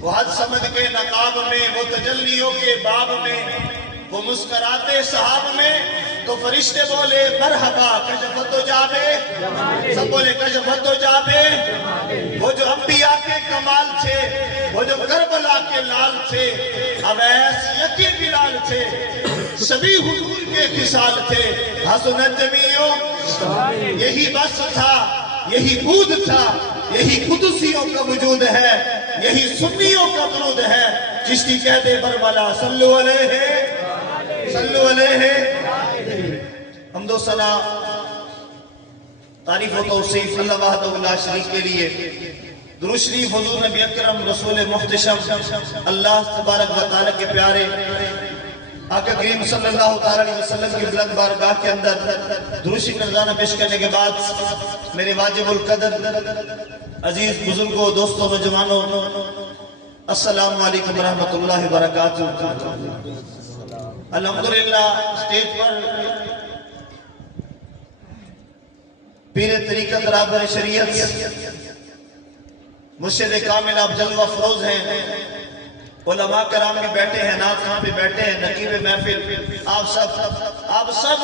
وہ حد سمجھ کے نقاب میں، وہ تجلیوں کے باب میں، وہ مسکراتے صحاب میں، تو فرشتے بولے مرحبا کشفت و جابے، سب بولے کشفت و جابے۔ وہ جو انبیاء کے کمال تھے، وہ جو کربلا کے لال تھے، اویس یکی بلال تھے، سبھی حضور کے خصال تھے، حسنت جمیعوں، یہی بس تھا، یہی بود تھا، یہی قدسیوں کا وجود ہے، یہی سنیوں کا درود ہے۔ چشتی کہہ دے برملا صلو علیہ صلو علیہ۔ حمد و ثنا تعریف و توصیف اللہ وحدہ لا شریک کے لیے، درود شریف حضور نبی اکرم رسول محتشم اللہ تبارک و تعالی کے پیارے آقا کریم صلی اللہ تعالی علیہ وسلم کی بلند بارگاہ کے اندر درود شریف نذرانہ پیش کرنے کے بعد میرے واجب القدر عزیز بزرگوں، دوستوں، نوجوانوں، السلام علیکم ورحمۃ اللہ وبرکاتہ۔ الحمدللہ اسٹیج پر پیر طریقت رہبر شریعت مرشد کامل آپ جلوہ فروز ہیں، علماء کرام بھی بیٹھے ہیں، نعت خواں بھی بیٹھے ہیں، نقیب محفل، آپ سب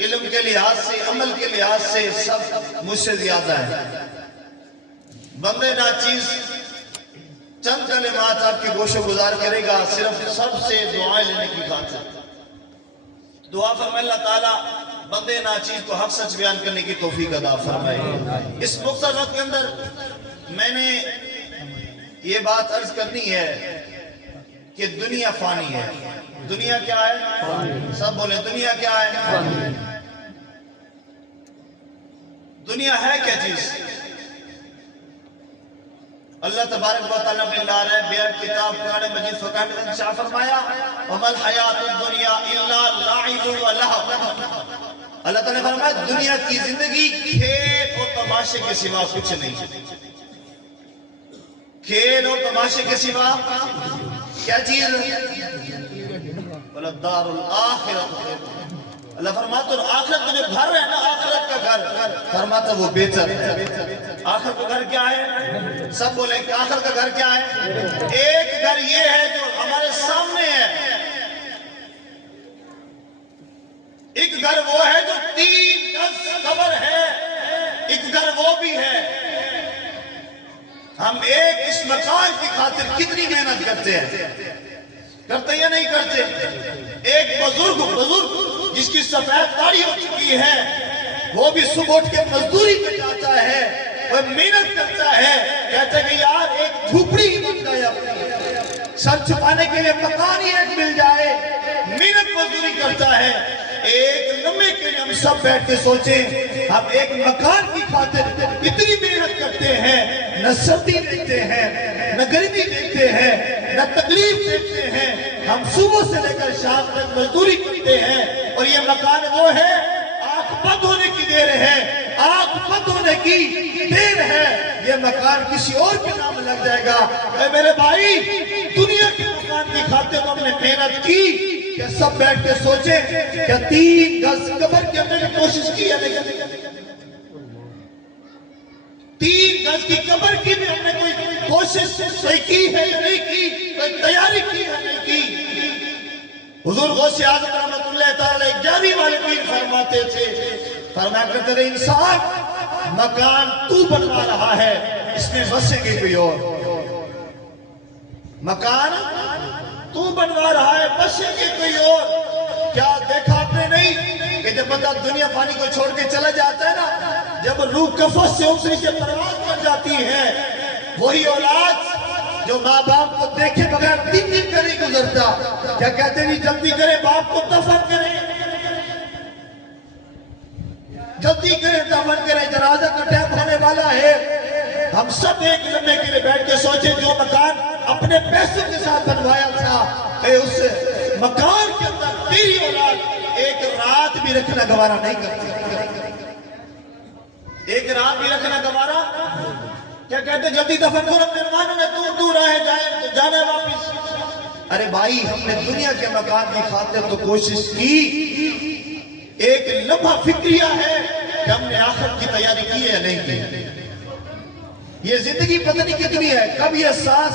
علم کے لحاظ سے، عمل کے لحاظ سے سب مجھ سے زیادہ ہیں۔ بندے ناچیز چند کلمات آپ کی گوش و گزار کرے گا، صرف سب سے دعائیں لینے کی خاطر۔ دعا فرمائے اللہ تعالیٰ بندے ناچیز کو حق سچ بیان کرنے کی توفیق عطا فرمائے۔ اس مختصر وقت کے اندر میں نے یہ بات عرض کرنی ہے کہ دنیا فانی ہے۔ دنیا کیا ہے؟ سب بولے دنیا کیا ہے؟ دنیا ہے کیا چیز؟ اللہ تبارک و تعالیٰ نے لا رہے بیان کتاب قرآن مجید فقہ میں انشاء فرمایا وَمَا الْحَيَاةُ الدُّنْيَا إِلَّا لَعِبٌ وَلَهْوٌ۔ اللہ تعالیٰ نے فرمایا دنیا کی زندگی کھیل اور تماشے کے سوا کچھ نہیں۔ کھیل اور تماشے کے سوا کیا چیز؟ وَلَدَّارُ الْآخِرَةُ۔ اللہ فرماتا ہے آخرت کا جو گھر ہے نا، آخرت کا گھر، فرماتا وہ بہتر ہے۔ آخرت کا گھر کیا ہے؟ سب بولیں کہ آخرت کا گھر کیا ہے؟ ایک گھر یہ ہے جو ہمارے سامنے ہے، ایک گھر وہ ہے جو 3 گز قبر ہے، ایک گھر وہ بھی ہے۔ ہم ایک اس مکان کی خاطر کتنی محنت کرتے ہیں، کرتے یا نہیں کرتے؟ ایک بزرگ جس کی سفید داڑھی ہو چکی ہے، وہ بھی صبح اٹھ کے مزدوری پہ جاتا ہے، وہ محنت کرتا ہے، کہتا ہے کہ یار ایک جھوپڑی ہی بن جائے، اپنی سر چھپانے کے لیے مکان ہی ایک مل جائے، محنت مزدوری کرتا ہے۔ ایک لمحے کے لیے ہم سب بیٹھ کے سوچیں، ہم ایک مکان کی خاطر اتنی محنت کرتے ہیں، نہ سردی دیکھتے ہیں، نہ گرمی دیکھتے ہیں، نہ تکلیف دیکھتے ہیں، ہم صبح سے لے کر شام تک مزدوری کرتے ہیں، اور یہ مکان وہ ہے آنکھ بند ہونے کی دیر ہے، آنکھ بند ہونے کی دیر ہے، یہ مکان کسی اور کے نام لگ جائے گا۔ اے میرے بھائی، دنیا کے مکان کی خاطر ہم نے محنت کی کہ سب بیٹھ کے سوچیں کہ 3 گز قبر کی ہم نے کوشش کی ہے، لیکن 3 گز کی قبر کی بھی ہم نے کوئی کوشش کی ہے یا نہیں کی، کوئی تیاری کی ہے نہیں کی۔ حضور غوث اعظم رحمت اللہ تعالی 11ویں والے پیر فرماتے تھے، فرمایا کرتے تھے انسان مکان تو بنوا رہا ہے، اس میں بسیں گے کوئی اور۔ مکان تو بنوا رہا ہے، بسیں گے کوئی اور۔ کیا دیکھا آپ نے نہیں کہ جب بندہ دنیا فانی کو چھوڑ کے چلا جاتا ہے نا، جب روح کفس سے اوپری سے پرواز کر جاتی ہے، وہی اولاد جو ماں باپ کو دیکھے بغیر 3 دن کا نہیں گزرتا، کیا کہتے ہیں جلدی کرے باپ کو دفن کریں، جلدی کریں دفن کریں، جنازہ کا ٹائم ہونے والا ہے۔ ہم سب ایک لمحے کے لیے بیٹھ کے سوچیں جو مکان اپنے پیسوں کے ساتھ بنوایا تھا، اے اس مکان کے اندر تیری اولاد ایک رات بھی رکھنا گوارا نہیں کرتی، ایک رات بھی رکھنا گوارا۔ کیا کہتے ہیں جلدی دفن کرو، مہمانوں نے دور آئے جانا ہے واپس۔ ارے بھائی، ہم نے دنیا کے مکان کی خاطر تو کوشش کی، ایک لمحہ فکریہ ہے کہ ہم نے آخرت کی تیاری کی ہے یا نہیں کی۔ یہ زندگی پتہ نہیں کتنی ہے، کب یہ سانس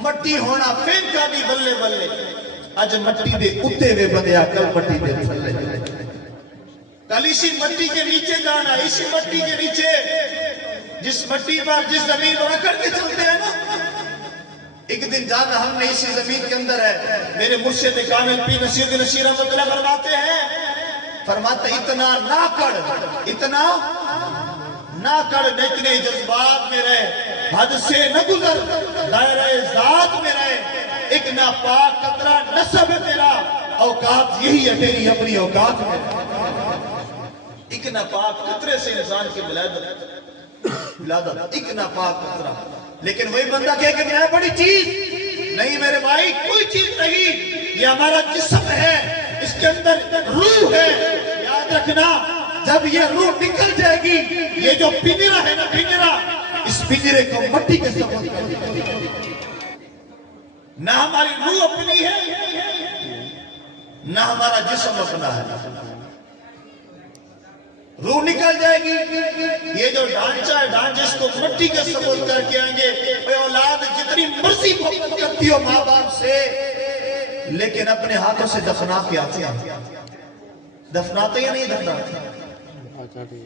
مٹی ہونا پھینکا دی بلے بلے اج مٹی دے اتے وے بندیا کل مٹی دے تھلے کل اسی مٹی کے نیچے جانا اسی مٹی کے نیچے جس مٹی پر جس زمین پر رکھ کے چلتے ہیں نا ایک دن جانا ہم نے اسی زمین کے اندر ہے میرے مرشد کامل پیر نصیر نشیر رحمۃ اللہ فرماتے ہیں فرماتے اتنا نہ کر اتنے جذبات میں رہے حد سے نہ گزر دائرہ ذات میں رہے ایک ناپاک قطرہ نسب ہے تیرا اوقات یہی ہے تیری اپنی اوقات میں ایک ناپاک قطرے سے انسان کی ولادت ایک ناپاک قطرہ لیکن وہی بندہ کہے کہ میں بڑی چیز نہیں میرے بھائی کوئی چیز نہیں یہ ہمارا جسم ہے اس کے اندر روح ہے یاد رکھنا جب یہ روح نکل جائے گی یہ جو پنجرا ہے نا پنجرا اس پنجرے کو مٹی کے سبب نہ ہماری روح اپنی ہے نہ ہمارا جسم اپنا ہے روح نکل جائے گی یہ جو ڈھانچہ ہے ڈھانچے اس کو مٹی کے سبب کر کے آئیں گے اے اولاد جتنی مرضی محبت کرتی ہو ماں باپ سے لیکن اپنے ہاتھوں سے دفنا کے آتے ہیں دفناتے یا نہیں دفناتے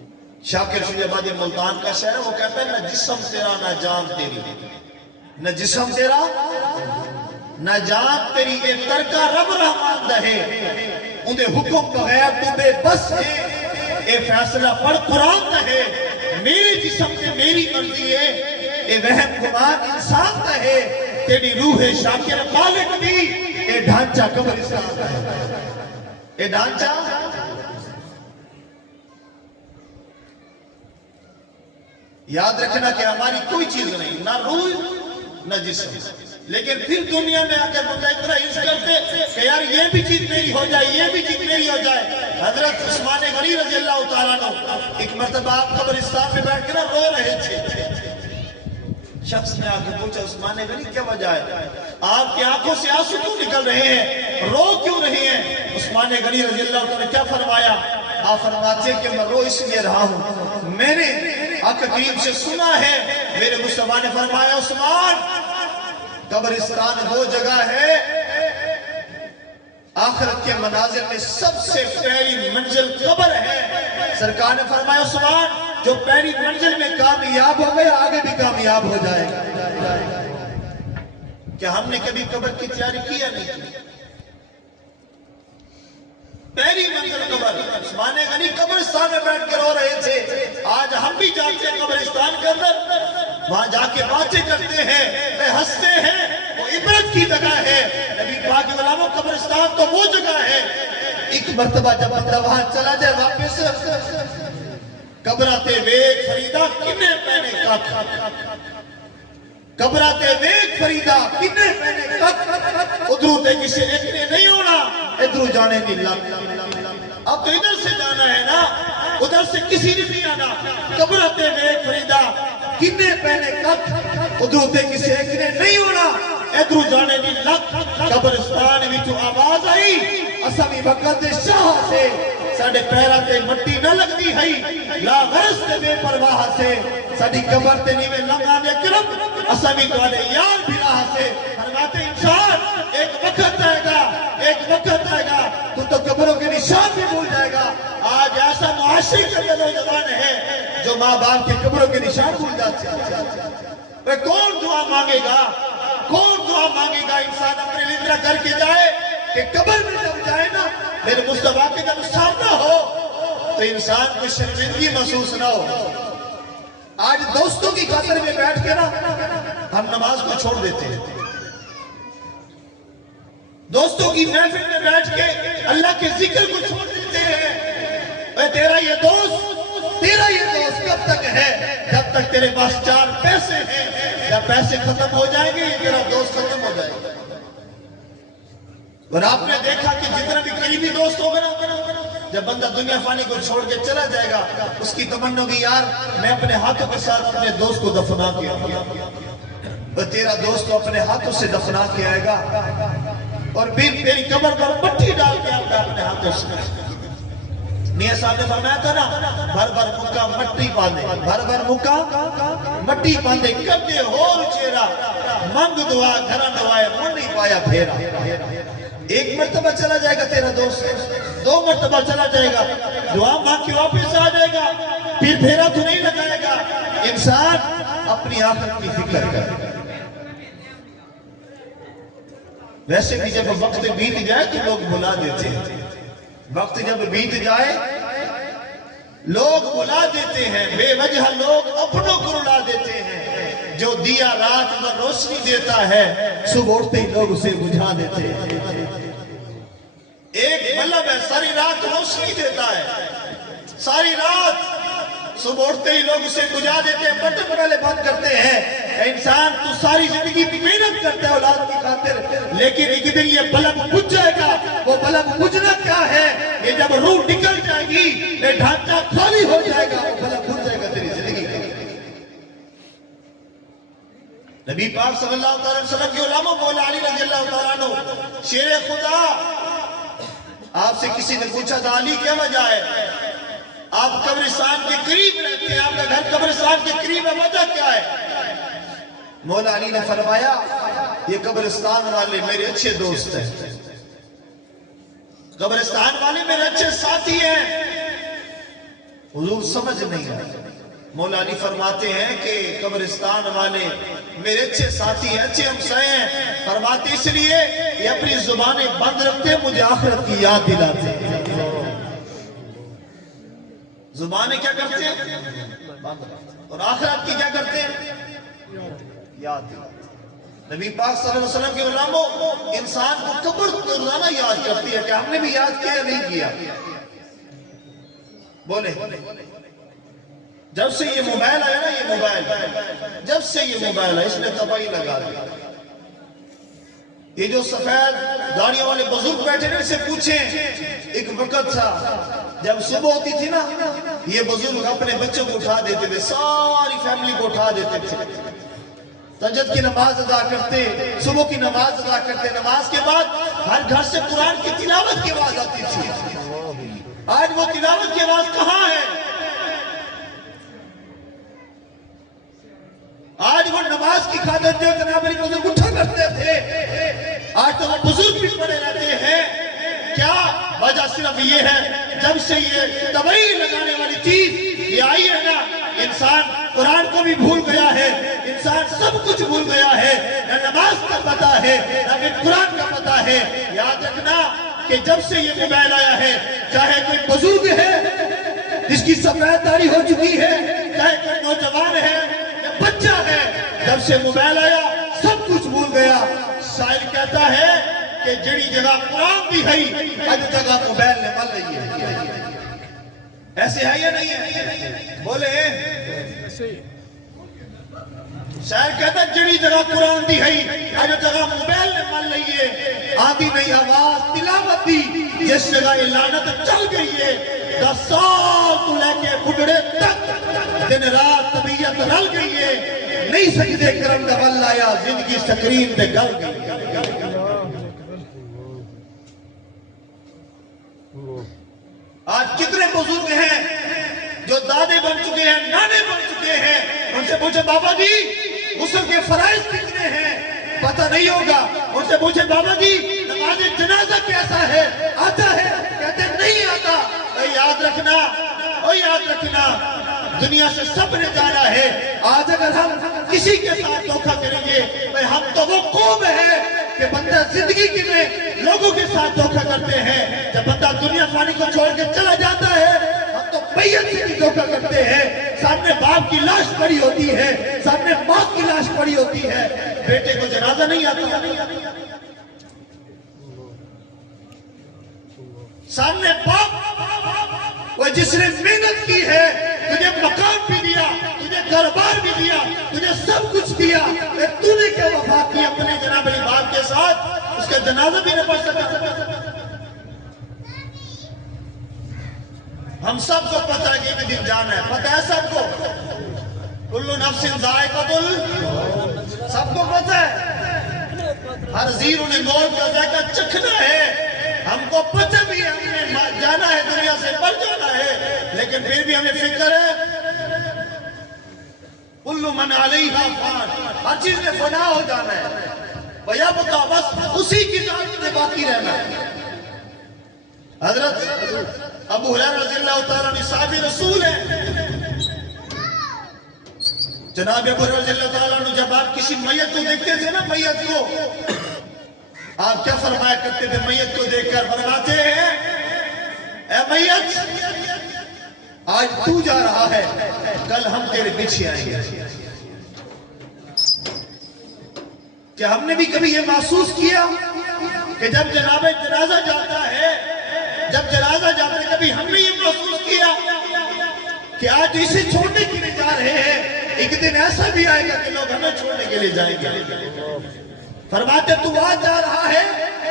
شاکر شریف آبادی ملتان کا شہر وہ کہتا ہے نہ جسم تیرا نہ جان تیری نہ جسم تیرا نہ جان تیری اے ترکہ رب رحمان دہے انہیں حکم بغیر تو بے بس ہے اے فیصلہ پڑھ قرآن دہے میرے جسم سے میری مرضی ہے اے وہم گمان انسان دہے تیری روح شاکر خالق دی اے ڈھانچہ قبرستان ہے اے ڈھانچہ یاد رکھنا کہ ہماری کوئی چیز نہیں نہ روح نہ جسم لیکن پھر دنیا میں آ کر بندہ اتنا عز کرتے کہ یار یہ بھی چیز میری ہو جائے یہ بھی چیز میری ہو جائے حضرت عثمان غنی رضی اللہ تعالیٰ عنہ ایک مرتبہ آپ قبرستان میں بیٹھ کر رو رہے تھے شخص نے آ کے پوچھا عثمان غنی کیا وجہ ہے آپ کی آنکھوں سے آنسو کیوں نکل رہے ہیں رو کیوں رہے ہیں عثمان غنی رضی اللہ تعالیٰ نے کیا فرمایا آپ فرماتے کہ میں رو اس لیے رہا ہوں میں نے آقا کریم سے سنا ہے میرے مصطفیٰ نے فرمایا عثمان قبرستان وہ جگہ ہے آخرت کے مناظر میں سب سے پہلی منزل قبر ہے سرکار نے فرمایا عثمان جو پہلی منزل میں کامیاب ہو گیا آگے بھی کامیاب ہو جائے گا کیا ہم نے کبھی قبر کی تیاری کی یا نہیں کی پہلی منزل قبر عثمان غنی قبرستان میں بیٹھ کے رو رہے تھے آج ہم بھی جاتے ہیں قبرستان کے اندر وہاں جا کے باتیں کرتے ہیں ہنستے ہیں وہ عبرت کی جگہ ہے نبی پاک غلاموں قبرستان تو وہ جگہ ہے ایک مرتبہ جب بندہ وہاں چلا جائے واپس قبراتے ویک فریدہ کنے پہنے کک قبراتے ویک فریدہ کنے پہنے کک ادھروں تے کسی ایک نے نہیں ہونا ادھروں جانے نہیں لگ اب تو ادھر سے جانا ہے نا ادھر سے کسی نے نہیں آنا قبراتے ویک فریدہ کنے پہنے کک ادھروں تے کسی ایک نے نہیں ہونا ادھروں جانے نہیں لگ قبرستان بھی تو آواز آئی اسامی وقت شاہ سے ساڑھے پیرہ تے مٹی نہ لگ دی ہے لا غرص تے بے پرواہ سے ساڑھی قبر تے نیوے لنگانے کرم اسامی توالے یار بھی راہ سے فرماتے انسان ایک وقت آئے گا تو قبروں کے نشان بھی بھول جائے گا آج ایسا معاشرے کا یہ نوجوان ہے جو ماں باپ کے قبروں کے نشان بھول جاتے ہیں کون دعا مانگے گا انسان اپنے لیے کر کے جائے کہ قبر میں جب جائے نا میرے مصطفیٰ کے جب سامنا ہو تو انسان کو شرمندگی محسوس نہ ہو آج دوستوں کی خاطر میں بیٹھ کے نا ہم نماز کو چھوڑ دیتے ہیں دوستوں کی محفل میں بیٹھ کے اللہ کے ذکر کو چھوڑ دیتے ہیں اے تیرا یہ دوست کب تک ہے جب تک تیرے پاس 4 پیسے ہیں جب پیسے ختم ہو جائیں گے یہ تیرا دوست ختم ہو جائے گا اور آپ نے دیکھا کہ جتنا بھی قریبی دوست ہوگا نا جب بندہ دنیا فانی کو چھوڑ کے چلا جائے گا اس کی تمنا ہوگی یار میں اپنے ہاتھوں کے ساتھ اپنے دوست کو دفنا کے اور تیرا دوست کو اپنے ہاتھوں سے دفنا کے آئے گا اور پھر تیری قبر پر مٹی ڈال کے آئے گا اپنے ہاتھوں سے میاں صاحب نے فرمایا تھا نا بھر بھر مکہ مٹی پاندے، بھر بھر مکہ مٹی پاندے، کدے ہور چہرہ منگ دعا گھرہ دعائے من نہیں پایا پھیرا۔ ایک مرتبہ چلا جائے گا تیرا دوست، دو مرتبہ چلا جائے گا، دعا مانگ کے واپس آ جائے گا، پھر پھیرا تو نہیں لگائے گا۔ انسان اپنی آخرت کی فکر کرے۔ ویسے بھی جب وقت بیت جائے تو لوگ بلا دیتے ہیں، وقت جب بیت جائے لوگ بلا دیتے ہیں، بے وجہ لوگ اپنوں کو رلا دیتے ہیں۔ جو دیا رات میں روشنی دیتا ہے صبح اٹھتے ہی لوگ اسے بجھا دیتے ہیں۔ ایک بلب ہے ساری رات روشنی دیتا ہے، ساری رات صبح اٹھتے ہی لوگ اسے بجھا دیتے ہیں، بٹن والے بند کرتے ہیں۔ انسان تو ساری زندگی محنت کرتا ہے اولاد کی خاطر، لیکن ایک دن یہ بلب بجھ جائے گا۔ وہ بلب بجھنا کیا ہے؟ یہ جب روح نکل جائے گی، یہ ڈھانچہ خالی ہو جائے گا، وہ بلب بجھ جائے گا تیری زندگی کا۔ نبی پاک صلی اللہ علیہ وسلم کے علامہ مولا علی رضی اللہ تعالیٰ عنہ شیر خدا، آپ سے کسی نے پوچھا تھا علی کیا وجہ ہے؟ آپ قبرستان کے قریب رہتے ہیں، آپ کا گھر قبرستان کے قریب ہے، وجہ کیا ہے؟ مولا علی نے فرمایا یہ قبرستان والے میرے اچھے دوست ہیں، قبرستان والے میرے اچھے ساتھی ہیں۔ حضور سمجھ نہیں آیا۔ مولا علی فرماتے ہیں کہ قبرستان والے میرے اچھے ساتھی ہیں، اچھے ہمسائے ہیں۔ فرماتے اس لیے یہ اپنی زبانیں بند رکھتے ہیں، مجھے آخرت کی یاد دلاتے ہیں۔ زبانیں کیا کرتے ہیں؟ بند رکھتے ہیں، اور آخرت کی کیا کرتے ہیں؟ یاد دلاتے۔ نبی پاک صلی اللہ علیہ وسلم کے علاموں انسان کو قبر روزانہ یاد کرتی ہے کہ ہم نے بھی یاد کیا یا نہیں کیا؟ بولے جب سے یہ موبائل آیا نا، یہ موبائل جب سے یہ موبائل ہے اس نے تباہی لگا دیا۔ یہ جو سفید داڑیوں والے بزرگ بیٹھے ہیں سے پوچھیں، ایک وقت تھا جب صبح ہوتی تھی نا، یہ بزرگ اپنے بچوں کو اٹھا دیتے تھے، ساری فیملی کو اٹھا دیتے تھے، تہجد کی نماز ادا کرتے، صبح کی نماز ادا کرتے، نماز کے بعد ہر گھر سے قرآن کی تلاوت کی آواز آتی تھی۔ آج وہ تلاوت کی آواز کہاں ہے؟ آج وہ نماز کی خاطر جو جناب علی بزرگ اٹھا کرتے تھے، آج تو وہ بزرگ بھی پڑے رہتے ہیں۔ کیا وجہ؟ صرف یہ ہے جب سے یہ تباہی لگانے والی چیز یہ آئی ہے نا، انسان قرآن کو بھی بھول گیا ہے، انسان سب کچھ بھول گیا ہے، نہ نماز کا پتہ ہے نہ پھر قرآن کا پتہ ہے۔ یاد رکھنا کہ جب سے یہ موبائل آیا ہے، چاہے کوئی بزرگ ہے جس کی سفید داڑھی ہو چکی ہے، چاہے کوئی نوجوان ہے یا بچہ ہے، جب سے موبائل آیا سب کچھ بھول گیا۔ شاعر کہتا ہے کہ جڑی جگہ قرآن بھی ہے اج جگہ موبائل نے مل رہی ہے۔ ایسے ہے یا نہیں ہے؟ بولے شاعر کہتا ہے جڑی جگہ قرآن دی ہے اج جگہ موبائل نے مل رہی ہے۔ آدھی نہیں آواز تلاوت دی جس جگہ یہ لعنت چل گئی ہے، 10 سال تو لے کے بڑھڑے تک دن رات طبیعت رل گئی ہے، نہیں سجدے کرم دا ول آیا، زندگی سکرین دے گل گئی۔ آج کتنے بزرگ ہیں جو دادے بن چکے ہیں، نانے بن چکے ہیں، ان سے پوچھے بابا جی غسل کے فرائض کتنے ہیں؟ پتہ نہیں ہوگا۔ ان سے پوچھے بابا جی نماز جنازہ کیسا ہے؟ آتا ہے؟ کہتے ہیں نہیں آتا۔ یاد رکھنا، یاد رکھنا، دنیا سے سب نے جانا ہے۔ آج اگر ہم کسی کے ساتھ دھوکہ کریں گے، ہم تو وہ قوم ہے کہ بندہ زندگی کے میں لوگوں کے ساتھ دھوکہ کرتے ہیں، جب بندہ دنیا فانی کو چھوڑ کے چلا جاتا ہے ہم تو میت سے بھی دھوکہ کرتے ہیں۔ سامنے باپ کی لاش پڑی ہوتی ہے، سامنے ماں کی لاش پڑی ہوتی ہے، بیٹے کو جنازہ نہیں آتا، سامنے باپ وہ جس نے محنت کی ہے، تجھے مقام بھی دیا، تجھے دربار بھی دیا، تجھے سب کچھ دیا، تو نے کیا وفا کی اپنے جناب علی باپ کے ساتھ؟ اس کا جنازہ بھی نہ پڑھ سکا۔ ہم سب کو پتہ ہے کہ ایک دن جانا ہے، پتہ ہے سب کو، کل نفس ذائقۃ سب کو پتہ ہے، ہر زیر انہیں موت کا ذائقہ چکھنا ہے۔ ہم کو پتہ بھی ہے ہمیں جانا ہے دنیا سے مر جانا ہے، لیکن پھر بھی ہمیں فکر ہے کل من علیہا فان، ہر چیز میں فنا ہو جانا ہے، وَيَبْقَى، بس اسی کی ذات میں باقی رہنا ہے۔ حضرت ابو ہریرہ رضی اللہ تعالیٰ عنہ صحابی رسول ہے، جناب ابو ہریرہ رضی اللہ تعالیٰ عنہ جب آپ کسی میت کو دیکھتے تھے نا، میت کو آپ کیا فرمایا کرتے تھے؟ میت کو دیکھ کر فرماتے ہیں اے میت، آج تو جا رہا ہے، کل ہم تیرے پیچھے آئیں گے۔ کیا ہم نے بھی کبھی یہ محسوس کیا کہ جب جناب جنازہ جاتا ہے، جب جنازہ جاتا ہے، کبھی ہم نے یہ محسوس کیا کہ آج اسے چھوڑنے کے لیے جا رہے ہیں، ایک دن ایسا بھی آئے گا کہ لوگ ہمیں چھوڑنے کے لیے جائیں گے؟ فرماتے تو آج جا رہا ہے،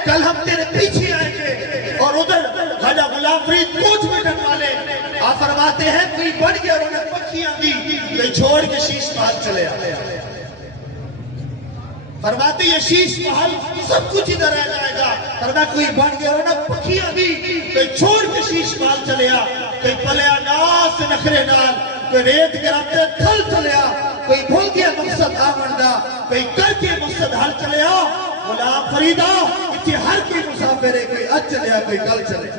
کل ہم تیرے پیچھے آئیں گے۔ اور ادھر خواجہ غلام فرید کوچ میں ڈن والے آپ فرماتے ہیں کوئی بڑھ گیا اور انہیں پکھیاں دی، کوئی چھوڑ کے شیش محل چلے آئے۔ فرماتے یہ شیش محل سب کچھ ادھر رہ جائے گا، فرماتے کوئی بڑھ گیا اور انہیں پکھیاں دی، کوئی چھوڑ کے شیش محل چلے آ، کوئی پلیا ناس نخرے نال، کوئی ریت گراتے تھل چلے آ، کوئی بھول گیا مقصد آمندہ، کوئی کر کے مقصد حل چلے آ۔ غلام فریدہ اتھے ہر کوئی مسافر ہے، کوئی اج چلے آ، کوئی کل چلے،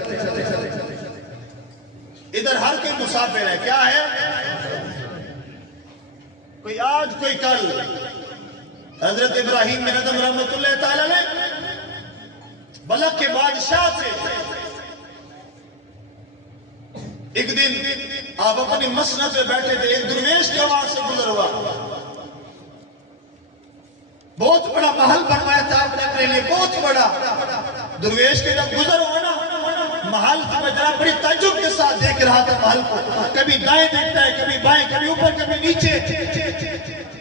ادھر ہر کوئی مسافر ہے۔ کیا ہے؟ کوئی آج کوئی کل۔ حضرت ابراہیم بن ادم رحمت اللہ تعالیٰ نے بلخ کے بادشاہ سے ایک دن آپ اپنی مسند پہ بیٹھے تھے، ایک درویش کے وہاں سے گزر ہوا، بہت بڑا محل بنوایا تھا آپ نے اپنے لیے، بہت بڑا۔ درویش کے جب گزر ہوا نا محل کی بجرا بڑی تعجب کے ساتھ دیکھ رہا تھا محل کو، کبھی دائیں دیکھتا ہے، کبھی بائیں، کبھی اوپر کبھی نیچے۔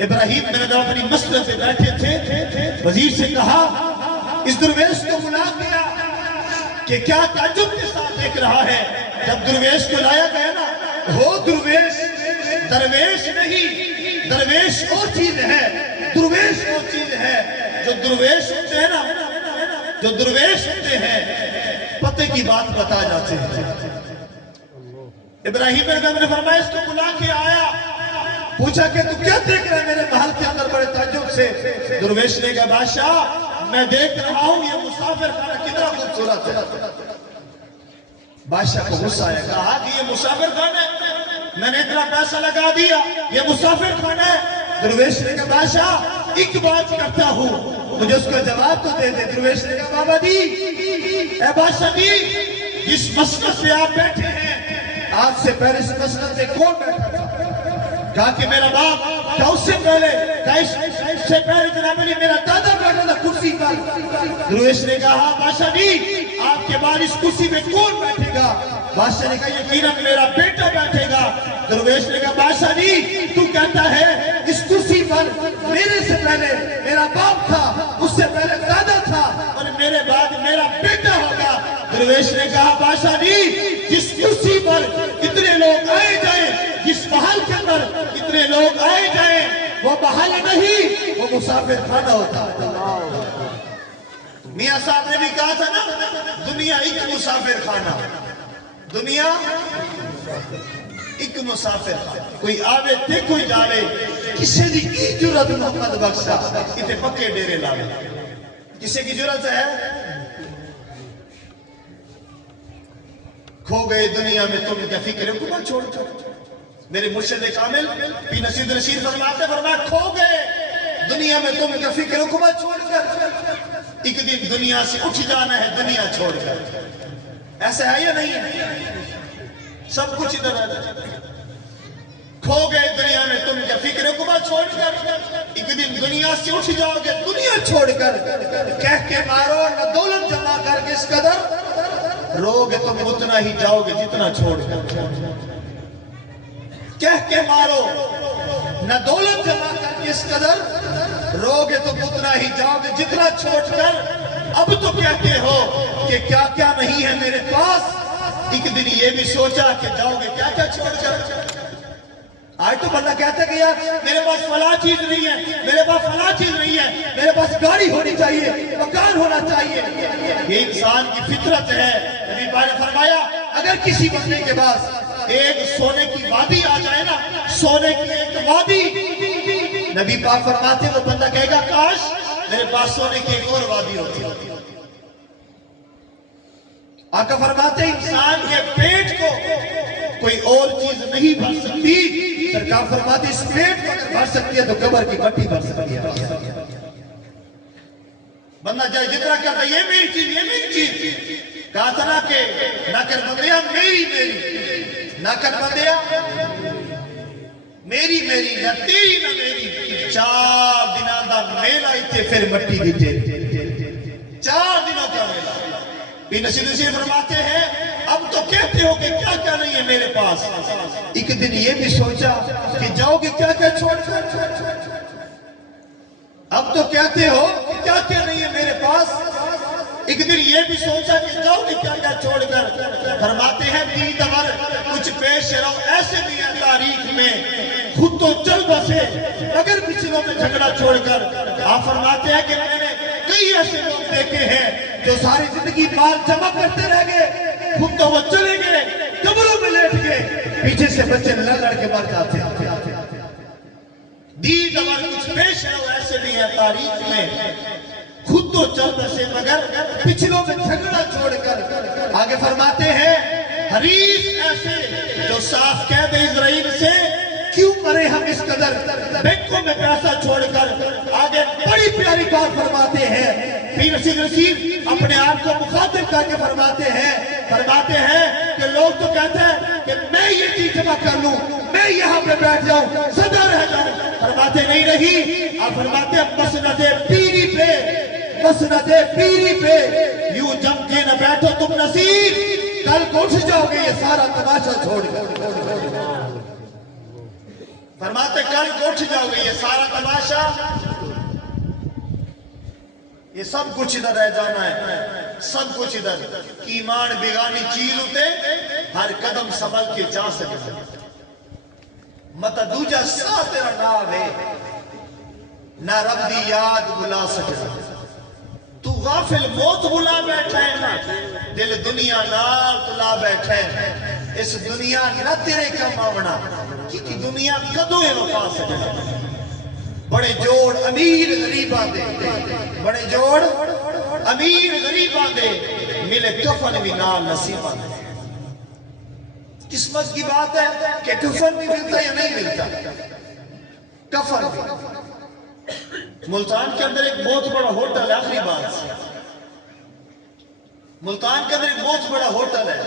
ابراہیم بن ادم اپنی مسند پہ بیٹھے تھے، وزیر سے کہا اس درویش کو بلا دیا کہ کیا تعجب کے ساتھ دیکھ رہا ہے۔ جب درویش کو لایا گیا نا، ہو درویش، درویش نہیں، درویش وہ چیز ہے، درویش وہ چیز ہے جو درویش ہوتے ہیں نا، جو درویش ہوتے ہیں پتے کی بات بتا جاتے ہیں۔ ابراہیم بن ادم نے فرمایا اس کو بلا کے آیا، پوچھا کہ تو کیا دیکھ رہا ہے میرے محل کے اندر بڑے تعجب سے؟ درویش نے کہا بادشاہ میں دیکھ رہا ہوں یہ مسافر خانہ کتنا خوبصورت ہے۔ بادشاہ کو غصہ آیا، کہا کہ یہ مسافر خانہ ہے، میں نے اتنا پیسہ لگا دیا، یہ مسافر خانہ ہے۔ درویش نے کہا بادشاہ ایک بات کرتا ہوں، مجھے اس کا جواب تو دے دے۔ درویش نے کہا بابا جی، اے بادشاہ جی، جس مسند پہ آپ بیٹھے ہیں، آج سے پہلے اس مسند پہ کون بیٹھا تھا؟ کہا کہ میرا باپ، کہا اس سے پہلے، کہا اس سے پہلے جناب علی میرا دادا بیٹھا تھا کرسی پر۔ درویش نے کہا بادشاہ جی آپ کے بعد اس کرسی میں کون بیٹھے گا؟ بادشاہ نے کہا یقیناً میرا بیٹا بیٹھے گا۔ درویش نے کہا بادشاہ جی تو کہتا ہے اس کرسی پر میرے سے پہلے میرا باپ تھا، اس سے پہلے دادا تھا، اور میرے بعد میرا بیٹا ہوگا۔ درویش نے کہا بادشاہ جی جس کرسی پر اتنے لوگ آئے جائیں، جس محل کے اندر اتنے لوگ آئے جائیں، وہ محل نہیں، وہ مسافر خانہ ہوتا ہے۔ میاں صاحب نے بھی کہا تھا نا دنیا ایک مسافر خانہ، دنیا ایک مسافر خانہ، کوئی آوے تے کوئی جاوے، کسے دی کی جرت محمد بخشا اتنے پکے ڈیرے لاوے، کسے کی جرت ہے؟ کھو گئے دنیا میں تم کیا فکر ہے کبھا چھوڑ کر۔ میرے مرشد کامل پی نصیر رشید فرماتے فرمایا کھو گئے دنیا میں تم کیا فکر ہے کبھا چھوڑ کر، ایک دن دنیا سے اٹھ جانا ہے دنیا چھوڑ کر۔ ایسا ہے یا نہیں ہے؟ سب کچھ ادھر ہے۔ کھو گئے دنیا میں تم کیا فکر ہے کبھا چھوڑ کر، ایک دن دنیا سے اٹھ جاؤ گے دنیا چھوڑ کر۔ کہہ کے مارو نہ دولت جمع کر کے اس قدر، رو گے تم اتنا ہی جاؤ گے جتنا چھوڑ کر۔ کہہ کے مارو نہ دولت جمع کر کے اس قدر، رو گے تم اتنا ہی جاؤ گے جتنا چھوڑ کر۔ اب تو کہتے ہو کہ کیا کیا نہیں ہے میرے پاس، ایک دن یہ بھی سوچا کہ جاؤ گے کیا کیا چھوڑ کر۔ آج تو بندہ کہتا ہے کہ یار میرے پاس فلاں چیز نہیں ہے، میرے پاس فلاں چیز نہیں ہے، میرے پاس گاڑی ہونی چاہیے، مکان ہونا چاہیے. یہ انسان کی فطرت ہے. نبی پاک نے فرمایا اگر کسی بندے کے پاس ایک سونے کی وادی آ جائے نا، سونے کی ایک وادی، نبی پاک فرماتے وہ بندہ کہے گا کاش میرے پاس سونے کی ایک اور وادی ہوتی. آقا فرماتے انسان کے پیٹ کو کوئی اور چیز نہیں بھر سکتی. سرکار فرماتے اس پیٹ کو اگر بھر سکتی ہے تو قبر کی مٹی بھر سکتی ہے. بندہ جائے جتنا کہتا ہے یہ میری چیز، یہ میری چیز. کہا تھا نا کہ نہ کر بندیا میری میری، نہ کر بندیا میری میری، نہ تیری نہ میری. 4 دنوں دا میلہ اتنے پھر مٹی دیتے. 4 دنوں کا میلہ. نصیر فرماتے ہیں اب تو کہتے ہو کہ کیا کیا نہیں ہے میرے پاس. ایک دن یہ بھی سوچا کہ جاؤ گے کیا کیا چھوڑ کر. اب تو کہتے ہو کہ کیا کیا نہیں ہے میرے پاس. ایک دن یہ بھی سوچا کہ جاؤ گے کیا کیا چھوڑ کر. فرماتے ہیں دید امر کچھ پیش رو ایسے بھی ہے تاریخ میں خود تو چل بسے مگر پچھلوں میں جھگڑا چھوڑ کر. آپ فرماتے ہیں کہ میں نے کئی ایسے لوگ دیکھے ہیں جو ساری زندگی مال جمع کرتے رہ گئے، خود تو وہ چلے گئے، قبروں میں لیٹ گئے، پیچھے سے بچے لڑ لڑ کے مر جاتے. دید امر کچھ پیش ہے وہ ایسے بھی ہے تاریخ میں خود تو چل بسے مگر پچھلوں میں جھگڑا چھوڑ کر. آگے فرماتے ہیں حریص ایسے جو صاف کہہ دے اسرائیل سے کیوں مرے ہم اس قدر بینکوں میں پیسہ چھوڑ کر. آگے بڑی پیاری بات فرماتے ہیں پیر رشید اپنے آپ کو مخاطب کر کے فرماتے ہیں کہ لوگ تو کہتے ہیں کہ میں یہ چیز جمع کر لوں، میں یہاں پہ بیٹھ جاؤں، سدا رہ جاؤں. فرماتے نہیں رہی. آپ فرماتے ہیں مسند پیری پہ یوں جم کے نہ بیٹھو تم نصیر، کل کو اٹھ جاؤ گے یہ سارا تماشا چھوڑ کر. فرماتے کل کو اٹھ جاؤ گے یہ سارا تماشا، یہ سب کچھ ادھر رہ جانا ہے، سب کچھ ادھر. ایمان بیگانی چیز ہوتے ہر قدم سنبھل کے جا سکتے. متا دوجا سا تیرا نام ہے نہ رب دی یاد بلا سکے. تو غافل موت بلا بیٹھا ہے نا، دل دنیا نال تلا بیٹھا ہے. اس دنیا نہ تیرے کم آونا کی دنیا کدوں ہے وفا سکے. بڑے جوڑ امیر غریباں دے، بڑے جوڑ امیر غریباں دے، ملے کفن بھی نال نصیباں دے. قسمت کی بات ہے کہ کفن بھی ملتا یا نہیں ملتا. کفن بھی. ملتان کے اندر ایک بہت بڑا ہوٹل ہے. آخری بات، ملتان کے اندر ایک بہت بڑا ہوٹل ہے.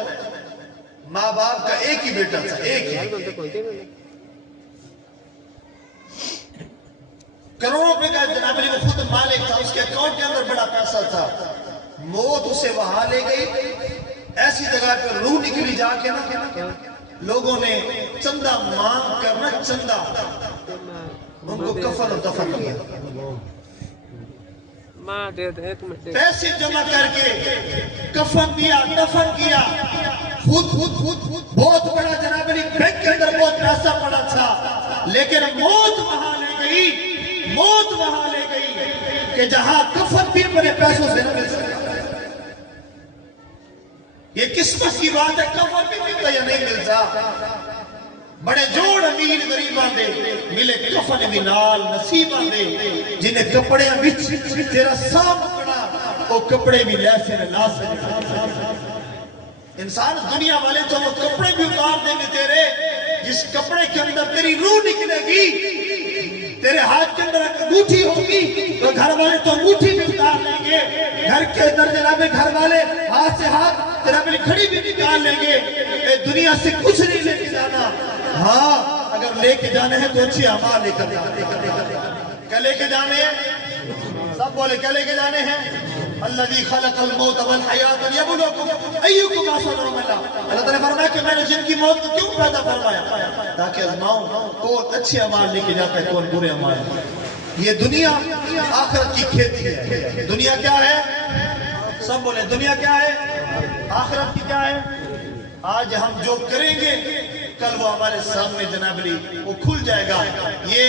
ماں باپ کا ایک ہی بیٹا تھا، ایک ہی. کروڑوں روپے کا جناب علی وہ خود مالک تھا. اس کے اکاؤنٹ کے اندر بڑا پیسہ تھا. موت اسے وہاں لے گئی. ایسی جگہ پر روح نکلی جا کے نا، لوگوں نے چندہ مانگ کرنا، چندہ ان کو کفن و دفن کیا. پیسے جمع کر کے کفن دیا، دفن کیا. خود بہت بڑا جناب علی بینک کے اندر بہت پیسہ پڑا تھا. لیکن موت وہاں لے گئی، موت وہاں لے گئی کہ جہاں کفن بھی بڑے پیسوں سے نہ مل سکتا. یہ قسمت کی بات ہے. کفن بھی ملتا یا نہیں ملتا. بڑے جوڑ امیر غریباں دے، ملے کفن بھی نال نصیباں دے. جنہیں کپڑے وچ تیرا سام پڑا وہ کپڑے بھی لیسے نہ سکتا. انسان دنیا والے تو وہ کپڑے بھی اتار دیں گے تیرے، جس کپڑے کے اندر تیری روح نکلے گی. تیرے ہاتھ کے اندر انگوٹھی ہوگی تو گھر والے تو انگوٹھی بھی اتار لیں گے. گھر کے اندر جناب گھر والے ہاتھ سے ہاتھ جناب گھڑی بھی نکال لیں گے. دنیا سے کچھ نہیں لے کے جانا. ہاں اگر لے کے جانے ہیں تو اچھی اعمال لے کر جانے. کیا لے کے جانے ہیں؟ سب بولے کیا لے کے جانے ہیں؟ الذی خلق الموت والحیات لیبلوکم ایکم احسن عملا. اللہ تعالیٰ نے فرمایا کہ میں نے جن کی موت کو کیوں پیدا فرمایا؟ تاکہ آزماؤں کون اچھے اعمال لے کے جاتا ہے، کون برے اعمال. یہ دنیا آخرت کی کھیتی ہے. دنیا کیا ہے؟ سب بولے دنیا کیا ہے؟ آخرت کی کیا ہے؟ آج ہم جو کریں گے کل وہ ہمارے سامنے جناب علی وہ کھل جائے گا. یہ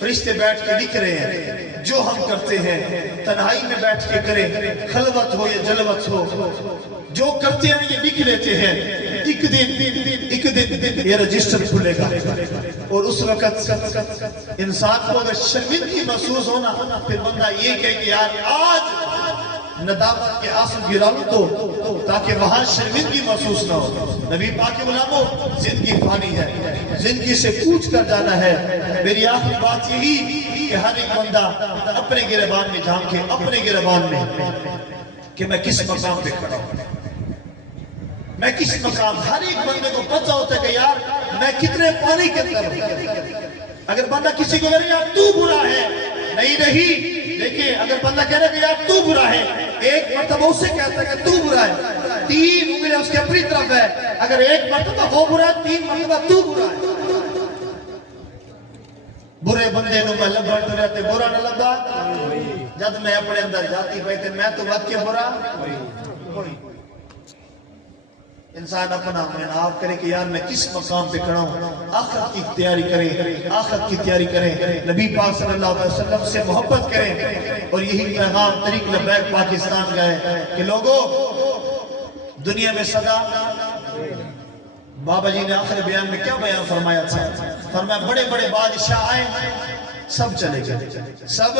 فرشتے بیٹھ کے لکھ رہے ہیں جو ہم کرتے ہیں تنہائی میں بیٹھ کے کریں, خلوت ہو یا جلوت ہو, جو کرتے ہیں یہ لکھ لیتے ہیں. ایک دن یہ رجسٹر کھلے گا اور اس وقت انسان کو اگر شرمندگی محسوس ہونا پھر بندہ یہ کہے کہ یار آج ندامت کے آنسو گرا لوں تو تاکہ وہاں شرمندگی محسوس نہ ہو. نبی پاک کے غلاموں, زندگی فانی ہے, زندگی سے کوچ کر جانا ہے. میری آخری بات یہی کہ ہر ایک بندہ اپنے گریبان میں جھانکے, اپنے گریبان میں کہ میں کس مقام پہ کھڑا ہوں, میں کس مقام. ہر ایک بندے کو پتہ ہوتا ہے کہ یار میں کتنے پانی کے اندر ہوں. اگر بندہ کسی کو کہہ رہا ہے یار تو برا ہے, نہیں دیکھیں, اگر بندہ کہہ رہا ہے کہ یار تو برا ہے, ایک مرتبہ اسے کہتا ہے کہ تو برا ہے, 3 انگلیاں اس کے اپنی طرف ہے. اگر ایک مرتبہ وہ برا ہے, 3 مرتبہ تو برا ہے. برے بندے نو میں لبھڑتے رہتے, برا نہ لبھا جد میں اپنے اندر جاتی بیٹھے میں تو وقت کے برا. انسان اپنا آپ کرے کہ یار میں کس مقام پہ کھڑا ہوں, آخرت کی تیاری کریں, آخرت کی تیاری کریں, نبی پاک صلی اللہ علیہ وسلم سے محبت کریں. اور یہی پیغام طریق لبیک پاکستان کا ہے کہ لوگوں دنیا میں صدا. بابا جی نے آخر بیان میں کیا بیان فرمایا تھا؟ فرمایا بڑے بڑے بادشاہ آئے سب چلے گئے, سب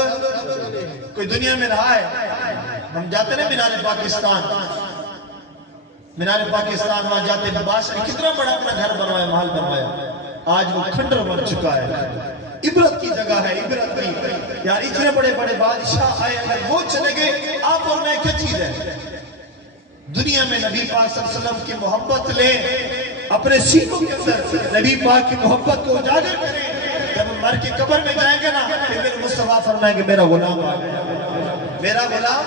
کوئی دنیا میں رہا ہے. ہم جاتے ہیں مینار پاکستان, مینار پاکستان وہاں جاتے ہیں, بادشاہ نے کتنا بڑا اپنا گھر بنوایا, محل بنوایا, آج وہ کھنڈر بن چکا ہے. عبرت کی جگہ ہے, عبرت کی. یار اتنے بڑے بڑے بادشاہ آئے, اگر وہ چلے گئے آپ اور میں کیا چیز ہے؟ دنیا میں نبی پاک صلی اللہ علیہ وسلم کی محبت لیں, اپنے سینوں کے اندر نبی پاک کی محبت کو اجاگر کریں. جب مر کے قبر میں جائیں گے نا, پھر میرے مصطفیٰ فرمائیں گے میرا غلام آ گیا, میرا غلام.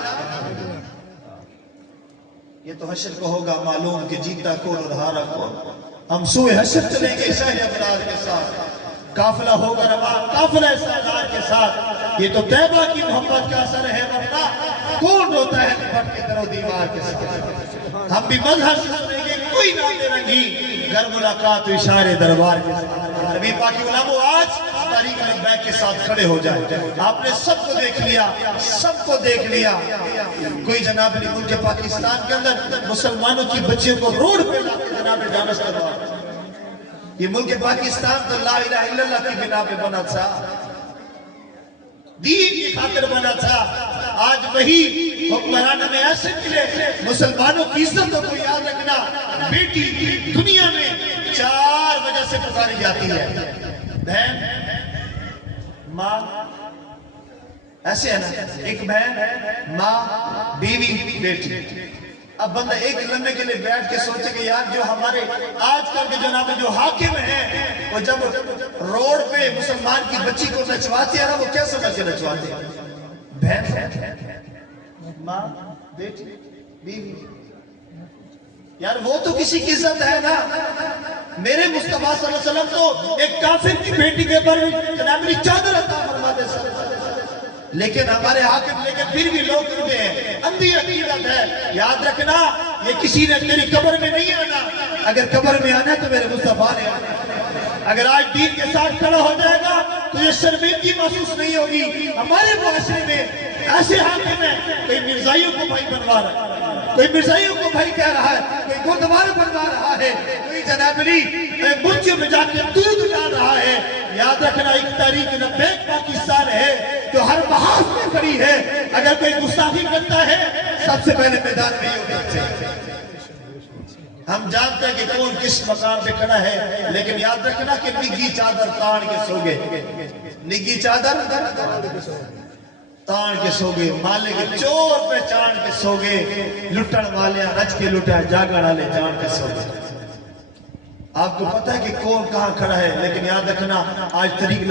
یہ تو حشر کو ہوگا معلوم کہ جیتا کون اور ہارا کون. ہم سوئے حشر چلیں گے شاہ ابرار کے ساتھ, قافلہ ہوگا روان قافلہ سالار کے ساتھ. یہ تو طیبہ کی محبت کا اثر ہے, ورنہ کون روتا ہے لپٹ کے در و دیوار کے ساتھ. ہم بھی مظہر سے سنیں گے کوئی نام رنگی گر ملاقات و اشارے دربار کے ساتھ. نبی پاک کے غلاموں آج تاریخ لبیک کے ساتھ کھڑے ہو جائے. آپ نے سب کو دیکھ لیا, سب کو دیکھ لیا. کوئی جناب علی ملک پاکستان کے اندر مسلمانوں کی بچے کو روڈ پہ لا کے جناب جانس کروا. یہ ملک پاکستان تو لا الہ الا اللہ کی بنا پہ بنا تھا, دین کی خاطر بنا تھا. آج وہی حکمران میں ایسے ملے. مسلمانوں کی عزت کو یاد رکھنا, بیٹی دنیا میں 4 وجہ سے پکاری جاتی ہے. بہن, ماں, ایسے ہے نا, ایک بہن, ماں, بیوی, بیٹی. اب بندہ ایک لمحے کے لیے بیٹھ کے سوچے کہ یار جو ہمارے آج کل کے جناب جو حاکم ہیں وہ جب روڈ پہ مسلمان کی بچی کو نچواتے ہیں نا, وہ کیا سمجھ کے نچواتے ہیں؟ بہن, ماں, بیٹی, بیوی. یار وہ تو کسی کی عزت ہے نا. میرے مصطفیٰ صلی اللہ علیہ وسلم تو ایک کافر کی بیٹی کے پر جناب میری چادر عطا فرماتے ہیں, لیکن ہمارے حاکم لیکن پھر بھی لوگ کہتے ہیں اندھی عقیدت ہے. یاد رکھنا یہ کسی نے تیری قبر میں نہیں آنا, اگر قبر میں آنا ہے تو میرے مصطفیٰ نے آنا. اگر آج دین کے ساتھ کھڑا ہو جائے گا تو یہ شرمندگی محسوس نہیں ہوگی. ہمارے معاشرے میں ایسے حاکم ہیں, کوئی مرزائیوں کو بھائی بنوا رہا ہے, کوئی مرزائیوں کو بھائی کہہ رہا ہے, کوئی گردوار بنوا رہا ہے, کوئی جناب علی مرچیوں میں جا کے دودھ ڈال رہا ہے. یاد رکھنا ایک تاریخ لبیک پاکستان ہے جو ہر محاذ میں کھڑی ہے. اگر کوئی گستاخی کرتا ہے سب سے پہلے میدان میں ہی ہوتے ہیں. ہم جانتے ہیں کہ کون کس مقام پہ کھڑا ہے, لیکن یاد رکھنا کہ نگی چادر تاڑ کے سو گئے, نگی چادر تاڑ کے سو گئے, مالے کے چور پہ چاڑ کے سو گئے, لٹن والے رچ کے لٹا جاگڑ والے جان کے سو گئے. آپ کو پتہ ہے کہ کون کہاں کھڑا ہے, لیکن یاد رکھنا آج طریق